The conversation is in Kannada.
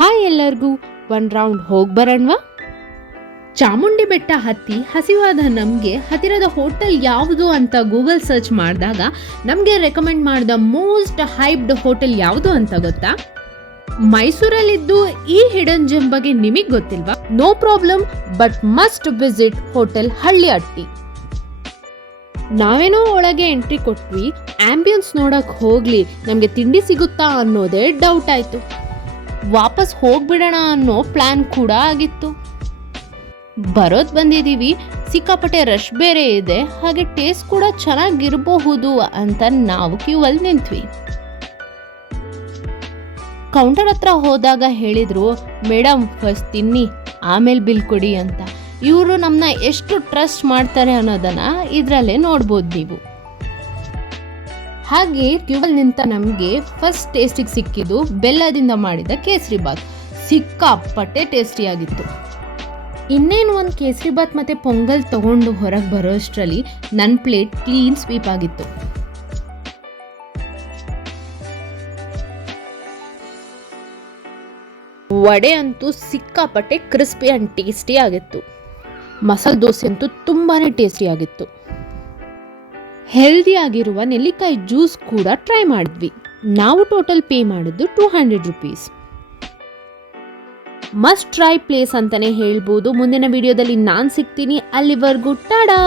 ಹಾಯ್ ಎಲ್ಲರಿಗೂ, ಒಂದು ರೌಂಡ್ ಹೋಗಿ ಬರೋಣವಾ? ಚಾಮುಂಡಿ ಬೆಟ್ಟ ಹತ್ತಿ ಹಸಿವಾದ ನಮಗೆ ಹತ್ತಿರದ ಹೋಟೆಲ್ ಯಾವುದು ಅಂತ ಗೂಗಲ್ ಸರ್ಚ್ ಮಾಡಿದಾಗ ನಮಗೆ ರೆಕಮೆಂಡ್ ಮಾಡಿದ ಮೋಸ್ಟ್ ಹೈಪ್ಡ್ ಹೋಟೆಲ್ ಯಾವುದು ಅಂತ ಗೊತ್ತಾ? ಮೈಸೂರಲ್ಲಿದ್ದು ಈ ಹಿಡನ್ ಜೆಮ್ ಬಗ್ಗೆ ನಿಮಗೆ ಗೊತ್ತಿಲ್ವಾ? No problem, but must visit hotel Halli Atti. ನಾವೇನೋ ಒಳಗೆ ಎಂಟ್ರಿ ಕೊಟ್ವಿ, ಆಂಬಿಯನ್ಸ್ ನೋಡಕ್ ಹೋಗ್ಲಿ ನಮಗೆ ತಿಂಡಿ ಸಿಗುತ್ತಾ ಅನ್ನೋದೇ ಡೌಟ್ ಆಯ್ತು. ವಾಪಸ್ ಹೋಗ್ಬಿಡೋಣ ಅನ್ನೋ ಪ್ಲಾನ್ ಕೂಡ ಆಗಿತ್ತು. ಬರೋದ್ ಬಂದಿದ್ದೀವಿ, ಸಿಕ್ಕಾಪಟ್ಟೆ ರಶ್ ಬೇರೆ ಇದೆ, ಹಾಗೆ ಟೇಸ್ಟ್ ಕೂಡ ಚೆನ್ನಾಗಿರಬಹುದು ಅಂತ ನಾವು ಕ್ಯೂವಲ್ಲಿ ನಿಂತ್ವಿ. ಕೌಂಟರ್ ಹತ್ರ ಹೋದಾಗ ಹೇಳಿದ್ರು, ಮೇಡಮ್ ಫಸ್ಟ್ ತಿನ್ನಿ ಆಮೇಲೆ ಬಿಲ್ ಕೊಡಿ ಅಂತ. ಇವರು ನಮ್ಮನ್ನ ಎಷ್ಟು ಟ್ರಸ್ಟ್ ಮಾಡ್ತಾರೆ ಅನ್ನೋದನ್ನ ಇದರಲ್ಲೇ ನೋಡ್ಬೋದು ನೀವು. ಹಾಗೆ ಕ್ಯೂಬಲ್ ನಿಂತ ನಮಗೆ ಫಸ್ಟ್ ಟೇಸ್ಟಿಗೆ ಸಿಕ್ಕಿದ್ದು ಬೆಲ್ಲದಿಂದ ಮಾಡಿದ ಕೇಸರಿ ಬಾತ್. ಸಿಕ್ಕಾಪಟ್ಟೆ ಟೇಸ್ಟಿಯಾಗಿತ್ತು. ಇನ್ನೇನು ಒಂದು ಕೇಸರಿ ಬಾತ್ ಮತ್ತು ಪೊಂಗಲ್ ತಗೊಂಡು ಹೊರಗೆ ಬರೋಷ್ಟರಲ್ಲಿ ನನ್ನ ಪ್ಲೇಟ್ ಕ್ಲೀನ್ ಸ್ವೀಪ್ ಆಗಿತ್ತು. ವಡೆ ಅಂತೂ ಸಿಕ್ಕಾಪಟ್ಟೆ ಕ್ರಿಸ್ಪಿ ಆ್ಯಂಡ್ ಟೇಸ್ಟಿ ಆಗಿತ್ತು. ಮಸಾಲೆ ದೋಸೆ ಅಂತೂ ತುಂಬಾ ಟೇಸ್ಟಿ ಆಗಿತ್ತು. ಹೆಲ್ದಿ ಆಗಿರುವ ನೆಲ್ಲಿಕಾಯಿ ಜ್ಯೂಸ್ ಕೂಡ ಟ್ರೈ ಮಾಡಿದ್ವಿ. ನಾವು ಟೋಟಲ್ ಪೇ ಮಾಡಿದ್ದು 200 ರೂಪೀಸ್. ಮಸ್ಟ್ ಟ್ರೈ ಪ್ಲೇಸ್ ಅಂತಾನೆ ಹೇಳ್ಬೋದು. ಮುಂದಿನ ವಿಡಿಯೋದಲ್ಲಿ ನಾನು ಸಿಗ್ತೀನಿ. ಅಲ್ಲಿವರೆಗೂ ಟಾಡಾ.